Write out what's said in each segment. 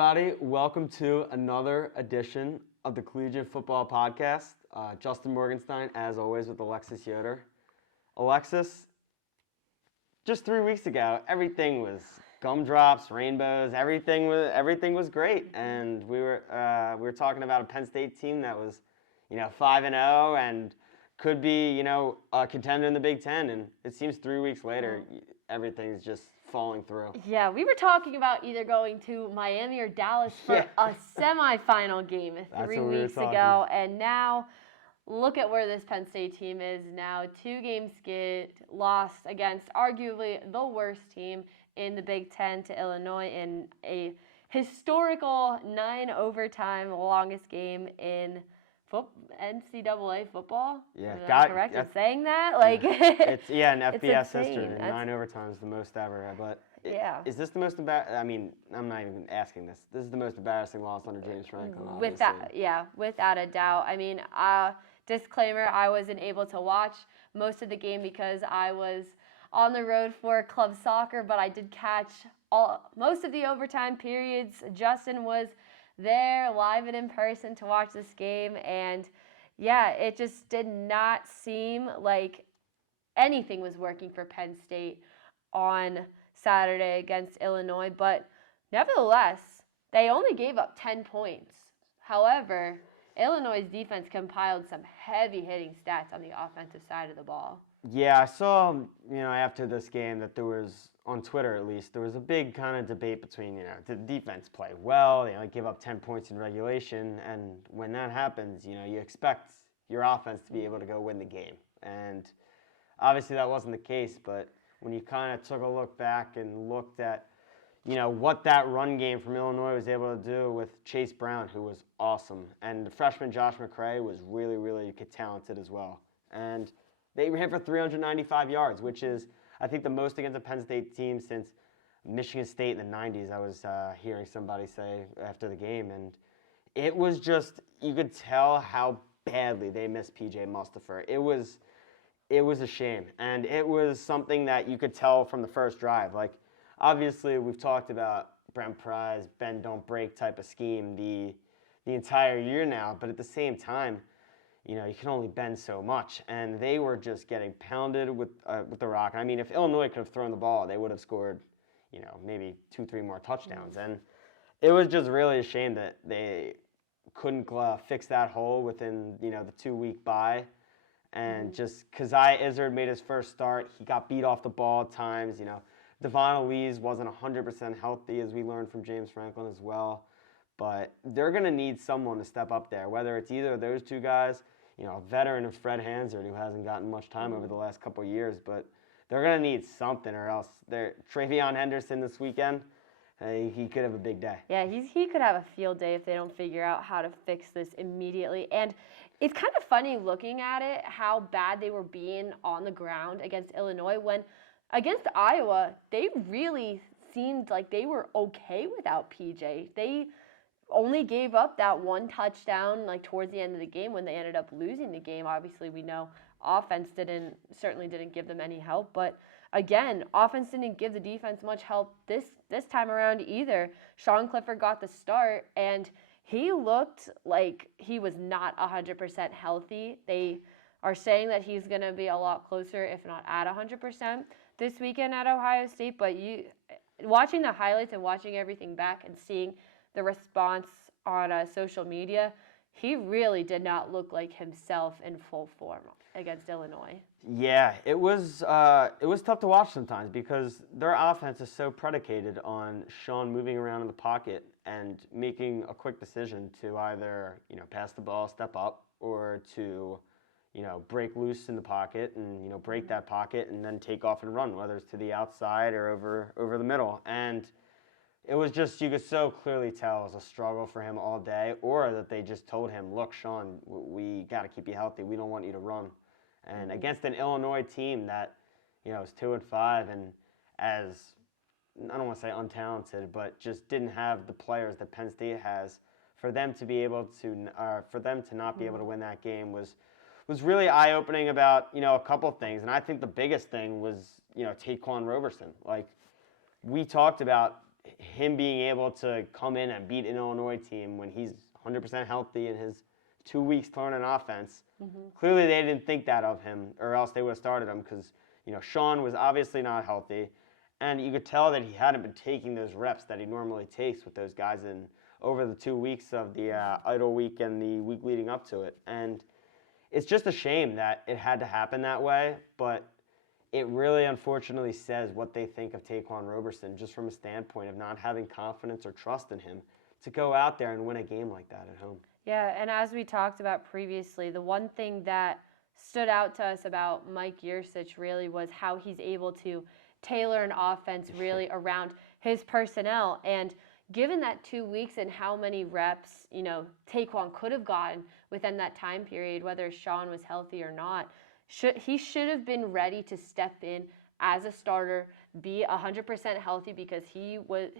everybody. Welcome to another edition of the Collegian Football Podcast. Justin Morganstein, as always, with Alexis Yoder. Alexis, just 3 weeks ago, everything was gumdrops, rainbows. Everything was great, and we were talking about a Penn State team that was, 5-0 and could be, a contender in the Big Ten. And it seems 3 weeks later, everything's just falling through. Yeah, we were talking about either going to Miami or Dallas for a semifinal game 3 weeks ago, and now look at where this Penn State team is now. 2-game skid, lost against arguably the worst team in the Big Ten to Illinois in a historical 9-overtime longest game in NCAA football. Yeah, Am I correct in saying that? Like, it's in FBS history. 9 overtimes, the most ever. But is this the most embarrassing? I mean, I'm not even asking this. This is the most embarrassing loss under James Franklin. Without a doubt. I mean, disclaimer: I wasn't able to watch most of the game because I was on the road for club soccer, but I did catch most of the overtime periods. Justin was there live and in person to watch this game, and it just did not seem like anything was working for Penn State on Saturday against Illinois, but nevertheless, they only gave up 10 points. However, Illinois' defense compiled some heavy-hitting stats on the offensive side of the ball. Yeah, I saw, after this game that there was, on Twitter at least, there was a big kind of debate between, did the defense play well? They only give up 10 points in regulation, and when that happens, you expect your offense to be able to go win the game. And obviously that wasn't the case, but when you kind of took a look back and looked at, what that run game from Illinois was able to do with Chase Brown, who was awesome, and the freshman Josh McCray was really, really talented as well. And they ran for 395 yards, which is, I think, the most against a Penn State team since Michigan State in the 90s, I was hearing somebody say after the game. And it was just, you could tell how badly they missed P.J. Mustipher. It was a shame. And it was something that you could tell from the first drive. Like, obviously, we've talked about Brent Pry's bend, don't break type of scheme the entire year now. But at the same time, you can only bend so much, and they were just getting pounded with the rock. I mean, if Illinois could have thrown the ball, they would have scored, maybe 2-3 more touchdowns. And it was just really a shame that they couldn't fix that hole within, the 2-week bye. And just Keziah Izzard made his first start. He got beat off the ball at times. Devon Elise wasn't 100% healthy, as we learned from James Franklin as well. But they're going to need someone to step up there, whether it's either of those two guys, a veteran of Fred Hansard who hasn't gotten much time over the last couple of years, but they're going to need something or else. Travion Henderson this weekend, he could have a big day. Yeah, he could have a field day if they don't figure out how to fix this immediately. And it's kind of funny looking at it, how bad they were being on the ground against Illinois when against Iowa, they really seemed like they were okay without PJ. They only gave up that one touchdown towards the end of the game when they ended up losing the game. Obviously, we know offense certainly didn't give them any help, but again, offense didn't give the defense much help this time around either. Sean Clifford got the start, and he looked like he was not 100% healthy. They are saying that he's going to be a lot closer, if not at 100% this weekend at Ohio State, but watching the highlights and watching everything back and seeing the response on social media, he really did not look like himself in full form against Illinois. Yeah, it was tough to watch sometimes because their offense is so predicated on Sean moving around in the pocket and making a quick decision to either pass the ball, step up, or to break loose in the pocket and break that pocket and then take off and run, whether it's to the outside or over the middle. And it was just, you could so clearly tell it was a struggle for him all day, or that they just told him, look, Sean, we got to keep you healthy. We don't want you to run. And against an Illinois team that, is 2-5 and as, I don't want to say untalented, but just didn't have the players that Penn State has, for them to be able to, for them to not be able to win that game was really eye-opening about, a couple of things. And I think the biggest thing was, Taquan Roberson. Like, we talked about him being able to come in and beat an Illinois team when he's 100% healthy in his 2 weeks to learn an offense. Clearly, they didn't think that of him, or else they would have started him because, Sean was obviously not healthy. And you could tell that he hadn't been taking those reps that he normally takes with those guys over the 2 weeks of the idle week and the week leading up to it. And it's just a shame that it had to happen that way, but it really unfortunately says what they think of Taquan Roberson, just from a standpoint of not having confidence or trust in him to go out there and win a game like that at home. Yeah, and as we talked about previously, the one thing that stood out to us about Mike Yurcich really was how he's able to tailor an offense really around his personnel. And given that 2 weeks and how many reps, Taquan could have gotten within that time period, whether Sean was healthy or not, he should have been ready to step in as a starter, be 100% healthy, because he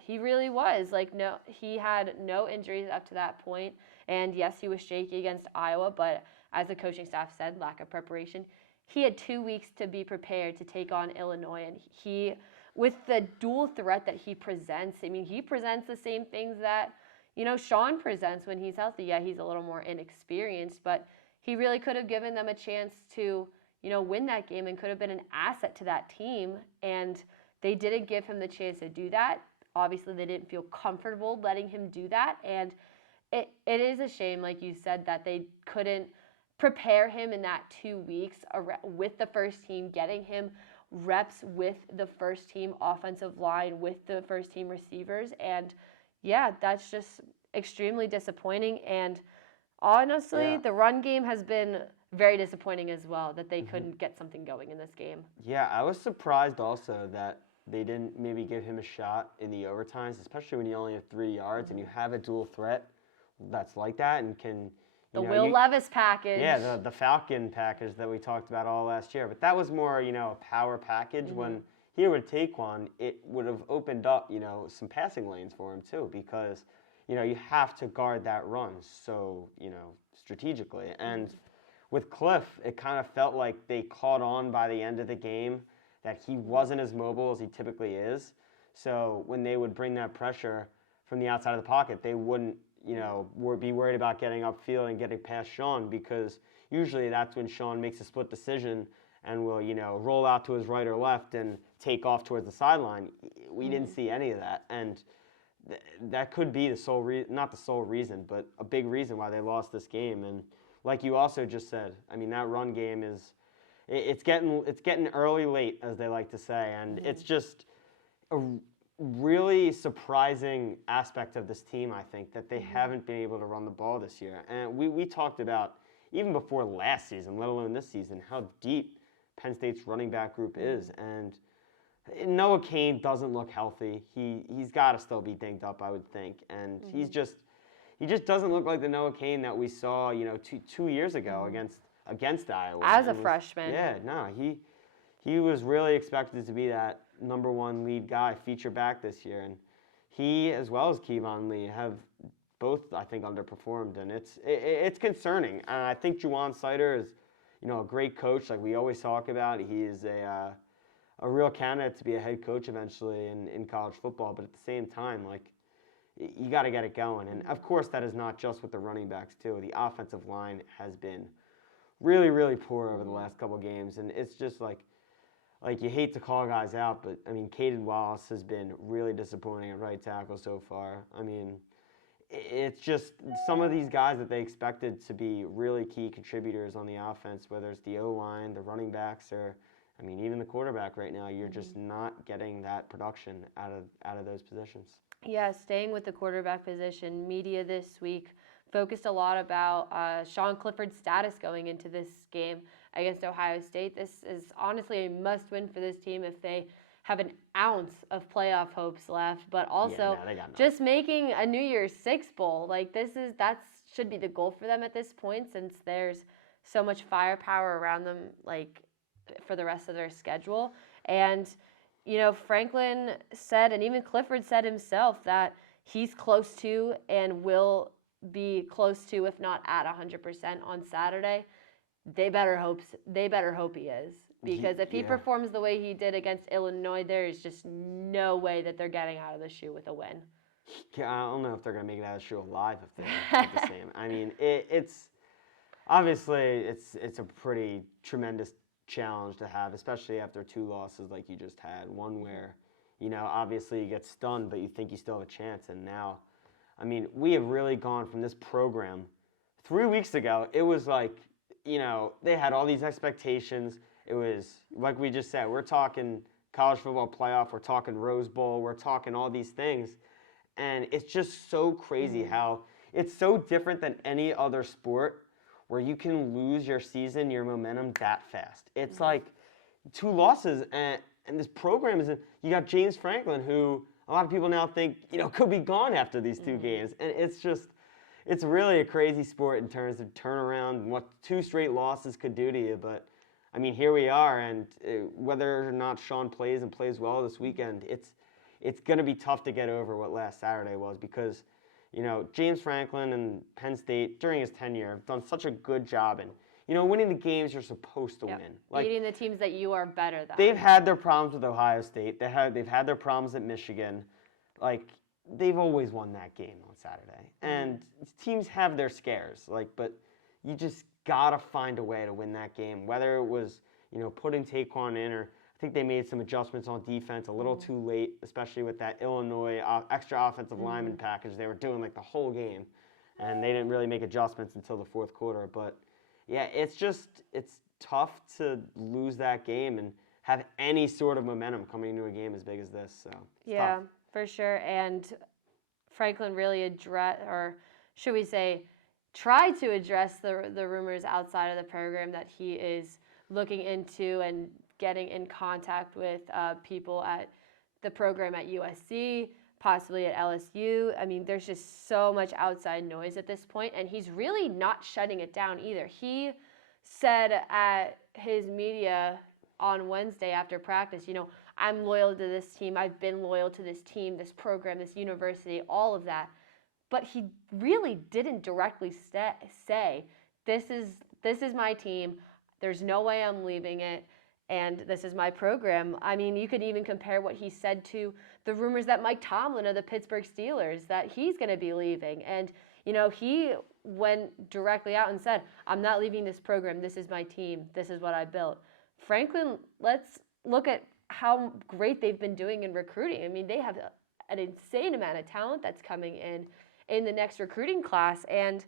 really was. He had no injuries up to that point. And yes, he was shaky against Iowa, but as the coaching staff said, lack of preparation. He had 2 weeks to be prepared to take on Illinois, and with the dual threat that he presents, he presents the same things that, Sean presents when he's healthy. Yeah, he's a little more inexperienced, but he really could have given them a chance to, win that game and could have been an asset to that team. And they didn't give him the chance to do that. Obviously, they didn't feel comfortable letting him do that. And it is a shame, like you said, that they couldn't prepare him in that 2 weeks with the first team, getting him reps with the first team offensive line, with the first team receivers. And yeah, that's just extremely disappointing. And honestly, the run game has been very disappointing as well, that they couldn't get something going in this game. Yeah, I was surprised also that they didn't maybe give him a shot in the overtimes, especially when you only have 3 yards and you have a dual threat that's like that and can... Will Levis package. Yeah, the Falcon package that we talked about all last year. But that was more, a power package. When here with Taquan, it would have opened up, some passing lanes for him too, because, you have to guard that run so, strategically. And with Cliff, it kind of felt like they caught on by the end of the game that he wasn't as mobile as he typically is. So when they would bring that pressure from the outside of the pocket, they wouldn't, be worried about getting upfield and getting past Sean, because usually that's when Sean makes a split decision and will, roll out to his right or left and take off towards the sideline. We didn't see any of that. And that could be the sole reason, not the sole reason, but a big reason why they lost this game. And like you also just said, that run game it's getting early late, as they like to say. And it's just a really surprising aspect of this team, I think, that they haven't been able to run the ball this year. And we talked about, even before last season, let alone this season, how deep Penn State's running back group is. And Noah Cain doesn't look healthy. He's got to still be dinged up, I would think. And he just doesn't look like the Noah Cain that we saw, 2 years ago against Iowa. As a freshman. Yeah, no, he was really expected to be that number one lead guy, feature back this year. And he, as well as Kevon Lee, have both, I think, underperformed. And it's concerning. And I think Juwan Sider is, a great coach, like we always talk about. He is a real candidate to be a head coach eventually in college football. But at the same time, you got to get it going. And, of course, that is not just with the running backs, too. The offensive line has been really, really poor over the last couple of games. And it's just like you hate to call guys out, but, Caden Wallace has been really disappointing at right tackle so far. It's just some of these guys that they expected to be really key contributors on the offense, whether it's the O-line, the running backs, or, even the quarterback right now, you're just not getting that production out of those positions. Yeah, staying with the quarterback position, media this week focused a lot about Sean Clifford's status going into this game against Ohio State. This is honestly a must-win for this team if they have an ounce of playoff hopes left, but also just making a New Year's Six bowl. That should be the goal for them at this point, since there's so much firepower around them, for the rest of their schedule. And Franklin said, and even Clifford said himself, that he's close to and will be close to, if not at 100% on Saturday. They better hope he is. because if he performs the way he did against Illinois, there is just no way that they're getting out of the shoe with a win. Yeah, I don't know if they're going to make it out of the shoe alive if they're the same. I mean, it's obviously it's a pretty tremendous challenge to have, especially after 2 losses like you just had. One where, obviously you get stunned, but you think you still have a chance. And now, I mean, we have really gone from this program. 3 weeks ago, it was like, they had all these expectations. It was, like we just said, we're talking college football playoff, we're talking Rose Bowl, we're talking all these things. And it's just so crazy how it's so different than any other sport where you can lose your season, your momentum that fast. It's like 2 losses, and this program is, you got James Franklin, who a lot of people now think, could be gone after these 2 games. And it's really a crazy sport in terms of turnaround and what 2 straight losses could do to you. But, I mean, here we are, and whether or not Sean plays and plays well this weekend, it's going to be tough to get over what last Saturday was because, James Franklin and Penn State, during his tenure, have done such a good job in, winning the games you're supposed to win. Beating the teams that you are better than. They've had their problems with Ohio State. They've had their problems at Michigan. They've always won that game on Saturday. And teams have their scares. But you just got to find a way to win that game, whether it was, putting Taekwon in or I think they made some adjustments on defense a little too late, especially with that Illinois extra offensive lineman package. They were doing the whole game, and they didn't really make adjustments until the 4th quarter. But, yeah, it's tough to lose that game and have any sort of momentum coming into a game as big as this. So yeah, tough. For sure. And Franklin really tried to address the rumors outside of the program that he is looking into and getting in contact with people at the program at USC, possibly at LSU. I mean, there's just so much outside noise at this point, and he's really not shutting it down either. He said at his media on Wednesday after practice, I'm loyal to this team. I've been loyal to this team, this program, this university, all of that. But he really didn't directly say, this is my team. There's no way I'm leaving it. And this is my program. I mean, you could even compare what he said to the rumors that Mike Tomlin of the Pittsburgh Steelers, that he's going to be leaving. And, he went directly out and said, I'm not leaving this program. This is my team. This is what I built. Franklin, let's look at how great they've been doing in recruiting. I mean, they have an insane amount of talent that's coming in the next recruiting class. And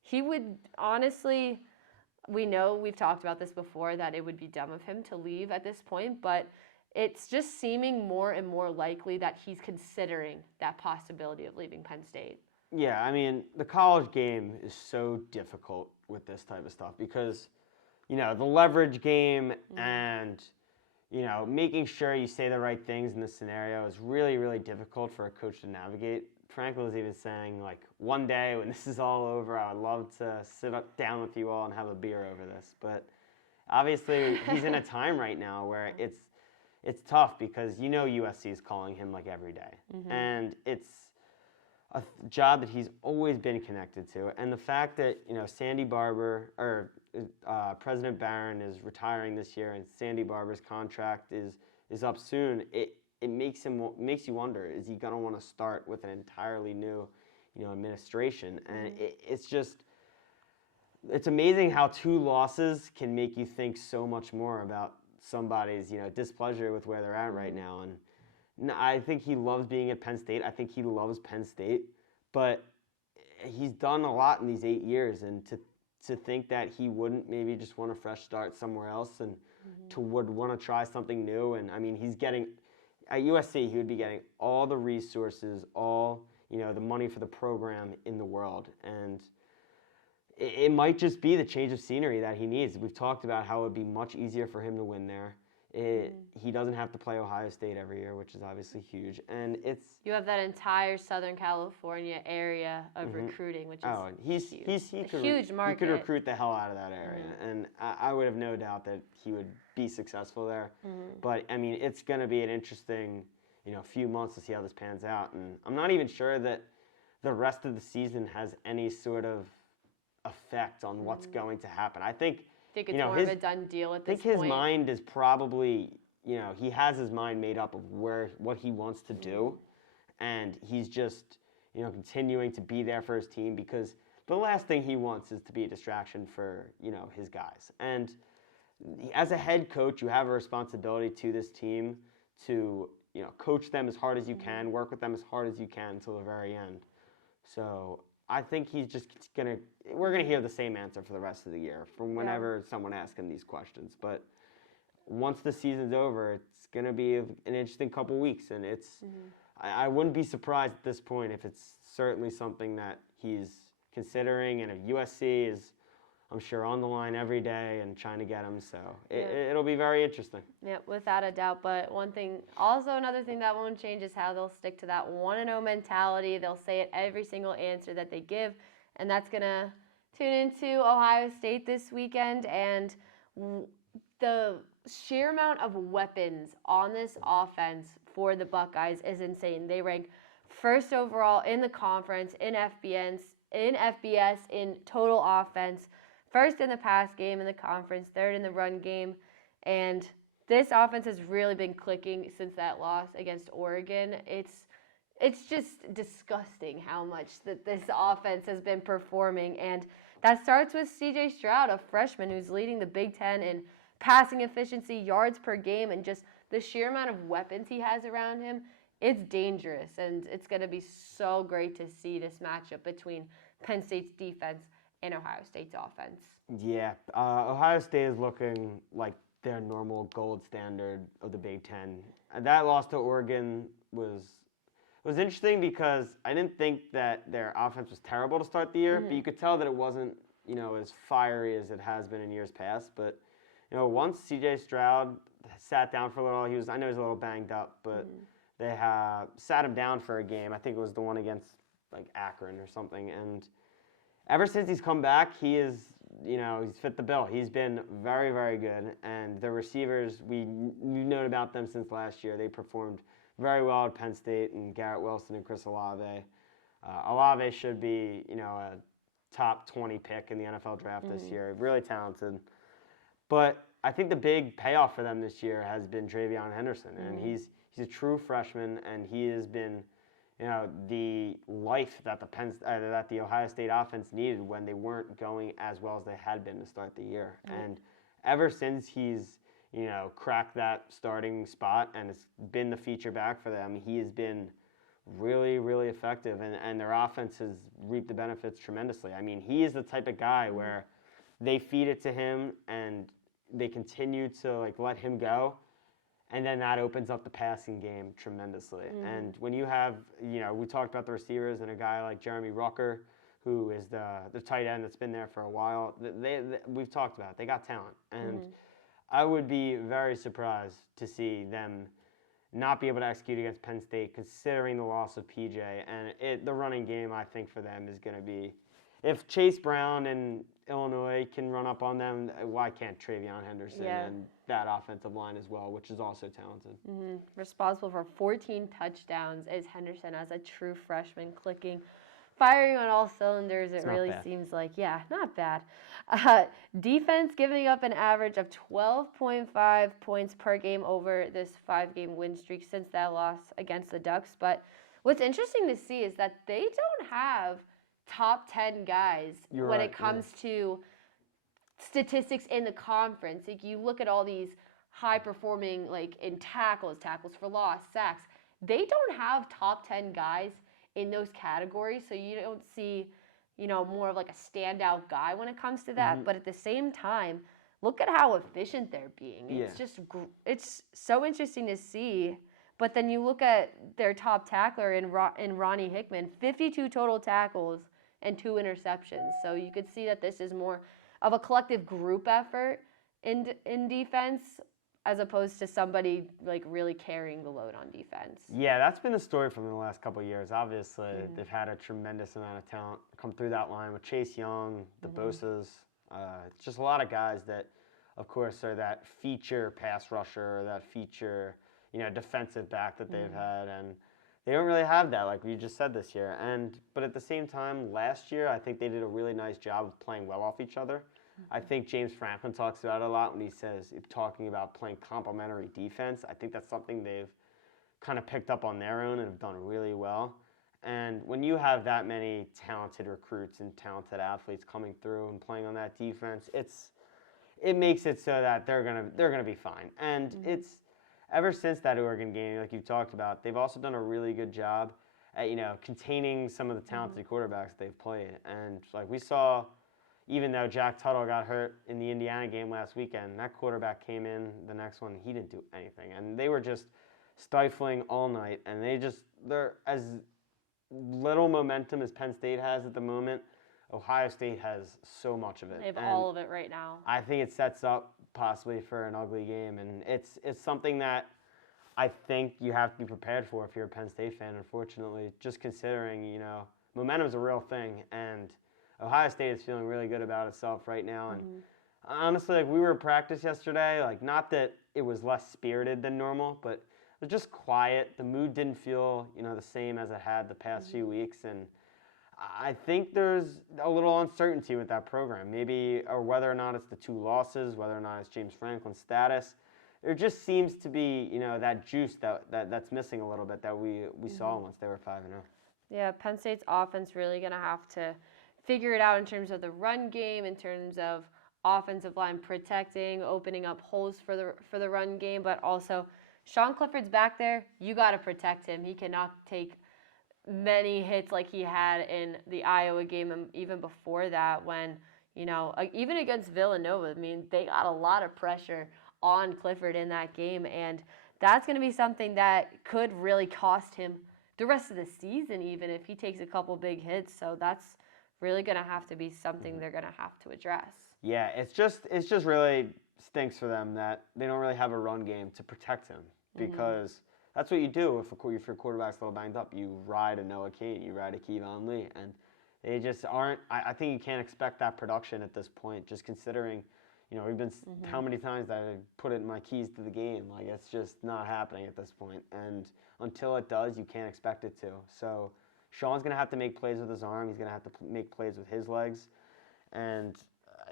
he would honestly... We know we've talked about this before that it would be dumb of him to leave at this point, but it's just seeming more and more likely that he's considering that possibility of leaving Penn State. Yeah, I mean, the college game is so difficult with this type of stuff because, the leverage game and, making sure you say the right things in this scenario is really, really difficult for a coach to navigate. Franklin was even saying, one day when this is all over, I would love to sit down with you all and have a beer over this. But obviously, he's in a time right now where it's tough because USC is calling him every day. And it's a job that he's always been connected to. And the fact that, Sandy Barber, or President Barron is retiring this year and Sandy Barber's contract is up soon, it makes you wonder, is he going to want to start with an entirely new, administration? And it's amazing how 2 losses can make you think so much more about somebody's, displeasure with where they're at right now. And I think he loves being at Penn State. I think he loves Penn State, but he's done a lot in these 8 years, and to think that he wouldn't maybe just want a fresh start somewhere else and would want to try something new. And I mean, he's getting... At USC, he would be getting all the resources, all, the money for the program in the world. And it might just be the change of scenery that he needs. We've talked about how it would be much easier for him to win there. He doesn't have to play Ohio State every year, which is obviously huge. And you have that entire Southern California area of recruiting, which is huge market. He could recruit the hell out of that area, and I would have no doubt that he would be successful there. But I mean, it's going to be an interesting, few months to see how this pans out. And I'm not even sure that the rest of the season has any sort of effect on what's going to happen. I think think it's more of a done deal at this point. I think point. his mind is probably, he has his mind made up of what he wants to do, and he's just, continuing to be there for his team because the last thing he wants is to be a distraction for, his guys. And as a head coach, you have a responsibility to this team to, coach them as hard as you can, work with them as hard as you can until the very end. So I think he's just we're going to hear the same answer for the rest of the year from whenever someone asks him these questions. But once the season's over, it's going to be an interesting couple weeks. And I wouldn't be surprised at this point if it's certainly something that he's considering. And if USC is, I'm sure, on the line every day and trying to get him. So it'll be very interesting. Yeah, without a doubt. But another thing that won't change is how they'll stick to that 1-0 mentality. They'll say it every single answer that they give. And that's going to tune into Ohio State this weekend. And the sheer amount of weapons on this offense for the Buckeyes is insane. They rank first overall in the conference, in FBS, in total offense. First in the pass game in the conference, third in the run game. And this offense has really been clicking since that loss against Oregon. It's just disgusting how much that this offense has been performing. And that starts with C.J. Stroud, a freshman who's leading the Big Ten in passing efficiency, yards per game, and just the sheer amount of weapons he has around him. It's dangerous, and it's going to be so great to see this matchup between Penn State's defense and Ohio State's offense. Yeah, Ohio State is looking like their normal gold standard of the Big Ten. That loss to Oregon was interesting because I didn't think that their offense was terrible to start the year, but you could tell that it wasn't, as fiery as it has been in years past. But, once C.J. Stroud sat down for a little, I know he was a little banged up, but they sat him down for a game. I think it was the one against Akron or something, and ever since he's come back, he is, he's fit the bill. He's been very, very good. And the receivers, we've known about them since last year. They performed very well at Penn State, and Garrett Wilson and Chris Olave. Olave should be, a top 20 pick in the NFL draft this year. Really talented. But I think the big payoff for them this year has been Travion Henderson. And he's a true freshman, and he has been the life that the Ohio State offense needed when they weren't going as well as they had been to start the year. And ever since he's, cracked that starting spot and it's been the feature back for them, he has been really, really effective, and their offense has reaped the benefits tremendously. I mean, he is the type of guy where they feed it to him and they continue to let him go. And then that opens up the passing game tremendously. And when you have, we talked about the receivers and a guy like Jeremy Rucker, who is the tight end that's been there for a while, we've talked about it. They got talent. And I would be very surprised to see them not be able to execute against Penn State, considering the loss of PJ. And the running game, I think, for them is going to be, if Chase Brown and Illinois can run up on them, why can't Travion Henderson and that offensive line as well, which is also talented. Responsible for 14 touchdowns is Henderson as a true freshman, firing on all cylinders. It really seems like, not bad. Defense giving up an average of 12.5 points per game over this 5-game win streak since that loss against the Ducks. But what's interesting to see is that they don't have top 10 guys when it comes to statistics in the conference. You look at all these high performing, in tackles for loss, sacks. They don't have top 10 guys in those categories, so you don't see, more of a standout guy when it comes to that. But at the same time, look at how efficient they're being. It's it's so interesting to see. But then you look at their top tackler in Ronnie Hickman, 52 total tackles and 2 interceptions. So you could see that this is more of a collective group effort in defense, as opposed to somebody really carrying the load on defense. Yeah, that's been the story from the last couple of years. Obviously, they've had a tremendous amount of talent come through that line with Chase Young, the Bosas. It's just a lot of guys that, of course, are that feature pass rusher, that feature, defensive back that they've had, and they don't really have that, like we just said, this year. But at the same time, last year, I think they did a really nice job of playing well off each other. I think James Franklin talks about it a lot when he says, talking about playing complementary defense. I think that's something they've kind of picked up on their own and have done really well. And when you have that many talented recruits and talented athletes coming through and playing on that defense, it makes it so that they're gonna be fine. And it's ever since that Oregon game, like you talked about, they've also done a really good job at containing some of the talented quarterbacks they've played. And like we saw, even though Jack Tuttle got hurt in the Indiana game last weekend, that quarterback came in the next one, he didn't do anything, and they were just stifling all night. And they're as little momentum as Penn State has at the moment. Ohio State has so much of it. They have all of it right now. I think it sets up possibly for an ugly game, and it's something that I think you have to be prepared for if you're a Penn State fan, unfortunately, just considering, momentum's a real thing, and Ohio State is feeling really good about itself right now. And honestly, like, we were at practice yesterday, like, not that it was less spirited than normal, but it was just quiet. The mood didn't feel, the same as it had the past few weeks, and I think there's a little uncertainty with that program, maybe, or whether or not it's the 2 losses, whether or not it's James Franklin's status. There just seems to be, that juice that's missing a little bit that we saw once they were 5-0. Yeah, Penn State's offense really going to have to figure it out in terms of the run game, in terms of offensive line protecting, opening up holes for the run game, but also Sean Clifford's back there. You got to protect him. He cannot take many hits like he had in the Iowa game, and even before that when, even against Villanova, I mean, they got a lot of pressure on Clifford in that game, and that's going to be something that could really cost him the rest of the season, even if he takes a couple big hits. So that's really going to have to be something they're going to have to address. Yeah, it's just really stinks for them that they don't really have a run game to protect him, because that's what you do if your quarterback's a little banged up. You ride a Noah Cain, you ride a Kevon Lee, and they just aren't. I think you can't expect that production at this point, just considering, we've been how many times that I put it in my keys to the game. Like, it's just not happening at this point, and until it does, you can't expect it to. So Sean's gonna have to make plays with his arm. He's gonna have to make plays with his legs, and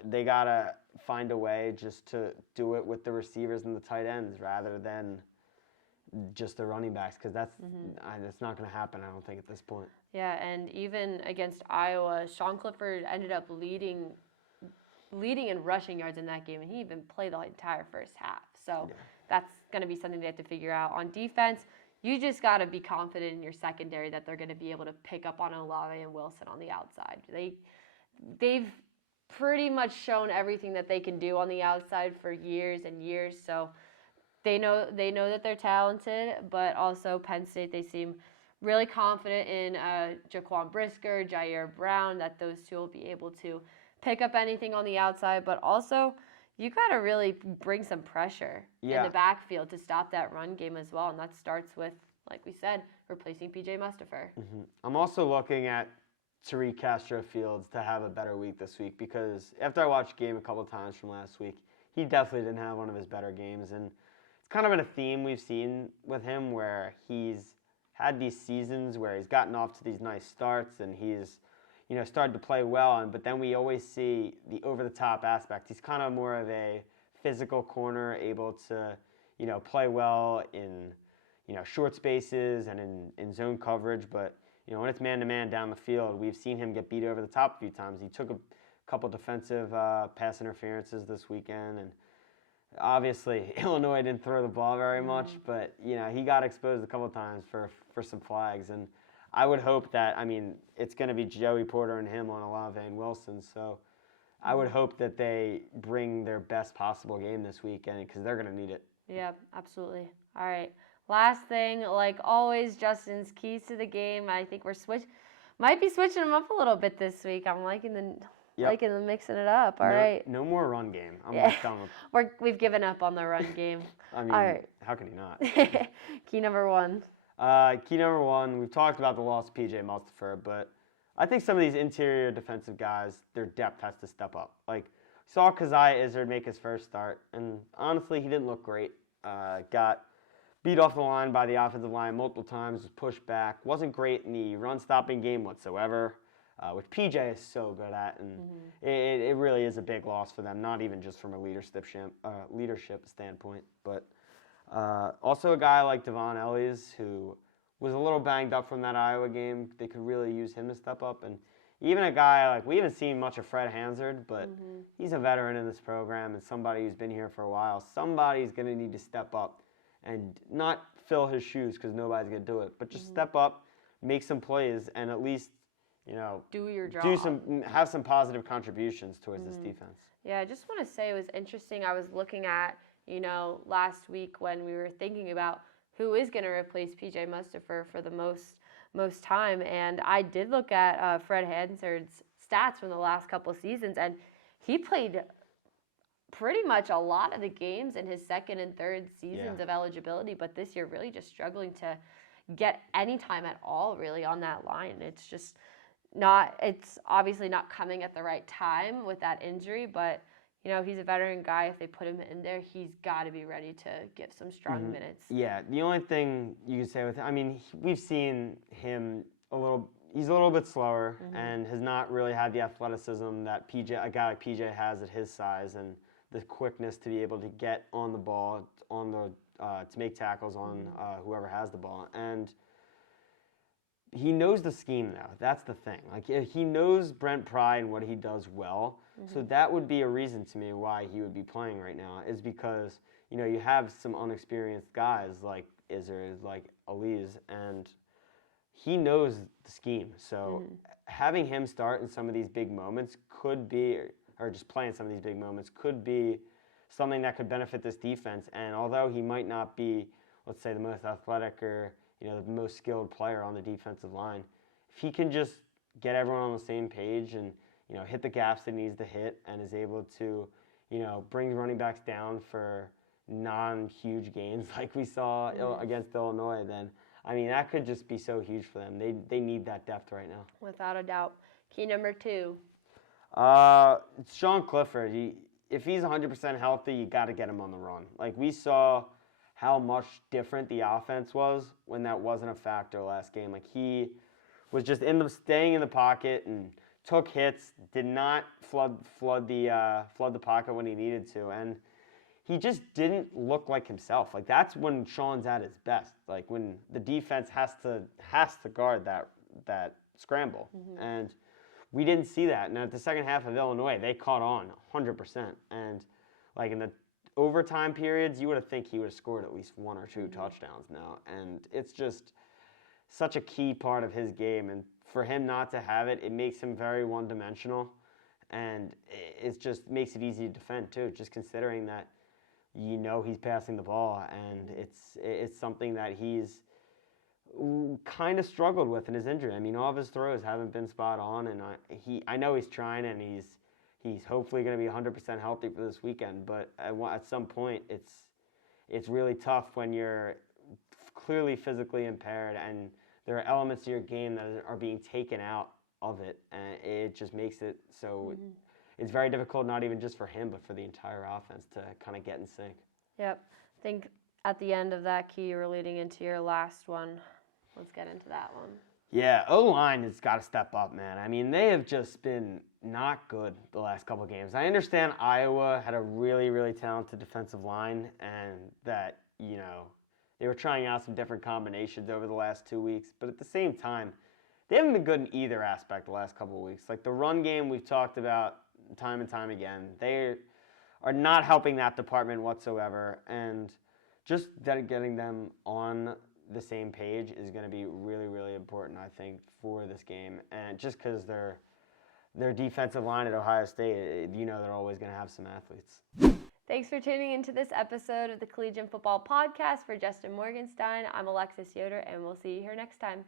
they gotta find a way just to do it with the receivers and the tight ends rather than just the running backs, because that's not going to happen, I don't think, at this point. Yeah, and even against Iowa, Sean Clifford ended up leading in rushing yards in that game, and he even played the entire first half. So that's going to be something they have to figure out. On defense, you just got to be confident in your secondary that they're going to be able to pick up on Olave and Wilson on the outside. They've pretty much shown everything that they can do on the outside for years and years, so They know that they're talented, but also Penn State, they seem really confident in Jaquan Brisker, Jair Brown, that those two will be able to pick up anything on the outside. But also, you got to really bring some pressure in the backfield to stop that run game as well. And that starts with, like we said, replacing P.J. Mustipher. I'm also looking at Tariq Castro-Fields to have a better week this week, because after I watched the game a couple of times from last week, he definitely didn't have one of his better games. And it's kind of been a theme we've seen with him, where he's had these seasons where he's gotten off to these nice starts and he's, started to play well, but then we always see the over-the-top aspect. He's kind of more of a physical corner, able to, play well in, short spaces and in zone coverage, but, when it's man-to-man down the field, we've seen him get beat over the top a few times. He took a couple defensive pass interferences this weekend, and obviously, Illinois didn't throw the ball very much, but, he got exposed a couple times for some flags. And I would hope that, it's going to be Joey Porter and him on Olave and Wilson. So I would hope that they bring their best possible game this weekend, because they're going to need it. Yeah, absolutely. All right. Last thing, like always, Justin's keys to the game. I think might be switching them up a little bit this week. I'm liking them mixing it up. All right. No more run game. I'm done with. We've given up on the run game. All right. How can you not? Key number one. Key number one. We've talked about the loss of P.J. Mustipher, but I think some of these interior defensive guys, their depth has to step up. Like, saw Keziah Izzard make his first start, and honestly, he didn't look great. Got beat off the line by the offensive line multiple times, was pushed back. Wasn't great in the run-stopping game whatsoever. which PJ is so good at, and it really is a big loss for them, not even just from a leadership standpoint, but also a guy like Devon Ellies, who was a little banged up from that Iowa game. They could really use him to step up, and even a guy like, we haven't seen much of Fred Hansard, but he's a veteran in this program and somebody who's been here for a while. Somebody's going to need to step up and not fill his shoes, because nobody's going to do it, but just step up, make some plays, and at least, do your job. Have some positive contributions towards this defense. Yeah, I just want to say it was interesting. I was looking at, last week when we were thinking about who is going to replace PJ Mustipher for the most time, and I did look at Fred Hansard's stats from the last couple of seasons, and he played pretty much a lot of the games in his second and third seasons of eligibility, but this year really just struggling to get any time at all really on that line. It's just it's obviously not coming at the right time with that injury, but he's a veteran guy. If they put him in there, he's got to be ready to give some strong minutes. Yeah, the only thing you can say with him, we've seen him he's a little bit slower and has not really had the athleticism that a guy like PJ has at his size, and the quickness to be able to get on the ball, to make tackles on whoever has the ball. And he knows the scheme now. That's the thing. He knows Brent Pry and what he does well. So that would be a reason to me why he would be playing right now, is because, you have some unexperienced guys like Izzard, like Elise, and he knows the scheme. So having him start in some of these big moments could be, or just playing some of these big moments, could be something that could benefit this defense. And although he might not be, let's say, the most athletic or the most skilled player on the defensive line, if he can just get everyone on the same page and hit the gaps that he needs to hit, and is able to bring running backs down for non-huge gains like we saw against Illinois, then that could just be so huge for them. They need that depth right now. Without a doubt. Key number 2. It's Sean Clifford. If he's 100% healthy, you got to get him on the run. We saw how much different the offense was when that wasn't a factor last game. He was just staying in the pocket and took hits, did not flood the pocket when he needed to, and he just didn't look like himself. That's when Sean's at his best. When the defense has to guard that scramble, and we didn't see that. And at the second half of Illinois, they caught on 100%, and in the overtime periods, you would have think he would have scored at least 1 or 2 touchdowns now, and it's just such a key part of his game, and for him not to have it, it makes him very one-dimensional, and it just makes it easy to defend too, just considering that he's passing the ball, and it's something that he's kind of struggled with in his injury. All of his throws haven't been spot on, and I know he's trying, and he's hopefully going to be 100% healthy for this weekend, but at some point it's really tough when you're clearly physically impaired and there are elements of your game that are being taken out of it, and it just makes it so it's very difficult, not even just for him, but for the entire offense to kind of get in sync. Yep. I think at the end of that key, you were leading into your last one. Let's get into that one. Yeah, O-line has got to step up, man. They have just been not good the last couple of games. I understand Iowa had a really, really talented defensive line, and that, they were trying out some different combinations over the last 2 weeks, but at the same time, they haven't been good in either aspect the last couple of weeks. The run game we've talked about time and time again, they are not helping that department whatsoever, and just getting them on the same page is going to be really, really important, I think, for this game. And just because their defensive line at Ohio State, they're always going to have some athletes. Thanks for tuning into this episode of the Collegian Football Podcast. For Justin Morganstein, I'm Alexis Yoder, and we'll see you here next time.